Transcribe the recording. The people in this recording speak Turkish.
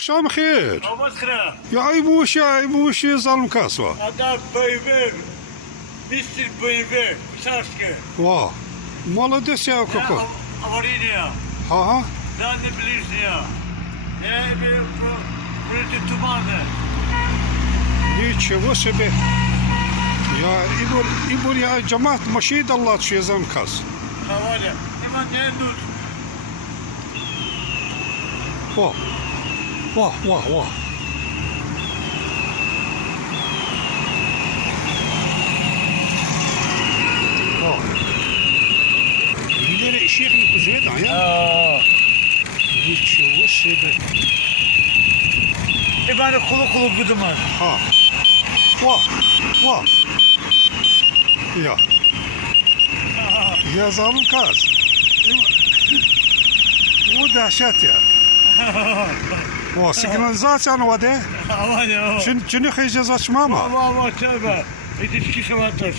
akşam hayır. Namaz kıra. Ya ay bu iş zalım kasva. Adam beyber. Mr. Beyber. Şarkı. Va. Молодец ya koko. Avariydi ya. Ha. Daha ne bilirsin ya. Ne bir burası tumanı. Ничего себе. Ya İbur ya cemaat maşid Allah şu zalım kas. Havale. Hemen ne dur. Vah. Vah vah vah. Vah. İleri şeyh mi kuzeyden ya? Nичего себе. Ben de kulu buduman. Ha. Vah. Vah. Ya. Ya zalım kas. Bu dehşet ya. O signalizasyonu var de. Aman ya. Çünkü hıyacağız açma ama. Ama tövbe. Yetişki sıvattır.